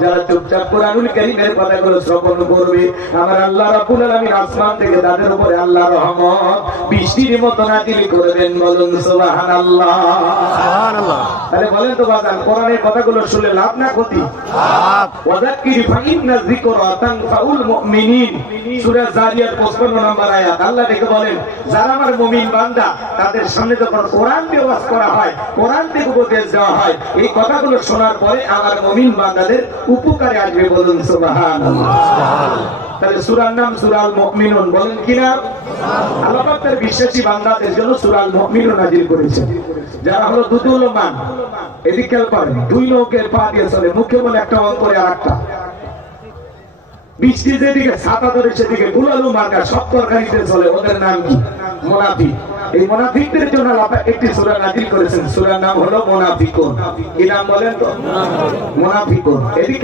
যারা চুপচাপ কোরআনুল কারীমের কথাগুলো শ্রবণ করবে, আমার আল্লাহ রাব্বুল আলামিন আসমান থেকে তাদের উপরে আল্লাহর রহমত বৃষ্টির মতো নাযিল করবেন। বলুন সুবহানাল্লাহ। সুবহানাল্লাহ। তাহলে বলেন তো বাজান, কোরআনের কথাগুলো শুনলে লাভ না ক্ষতি? লাভ। ওয়াযাক্কির ফাইন্না যিকরা তানফাউল মুমিনিন, সূরা জারিয়াত 55 নম্বর আয়াত। আল্লাহ দেখে বলেন, যারা আমার মুমিন বান্দা তাদের সামনে যখন কোরআন দিয়ে ওয়াজ করা হয়, কোরআন থেকে উপদেশ দেওয়া হয়, এই কথাগুলো শোনার পরে আমার মুমিন বান্দাদের উপকারে আসবে। বলুন সুবহানাল্লাহ। তাহলে সূরার নাম সূরাল মুমিনুন। বলেন কি নাম? আল্লাহ পাক তার বিশ্বাসী বান্দাদের জন্য সূরাল মুমিনুন নাযিল করেছেন। যারা হলো দুদুল মান, এদিকে খেয়াল করেন, দুই লোকের পা দিয়ে চলে, মুখে বলে একটা, অন্তরে আরেকটা। বৃষ্টি যেদিকে ছাতা ধরে সেদিকে গুলালু মার্কা সব তরকারিতে চলে, ওদের নাম কি? মুনাফিক। এই মুনাফিকদের জন্য আল্লাহ একটি সূরা নাযিল করেছেন, সূরার নাম হলো মুনাফিকুন। কি নাম বলেন তো? মুনাফিকুন। এদিকে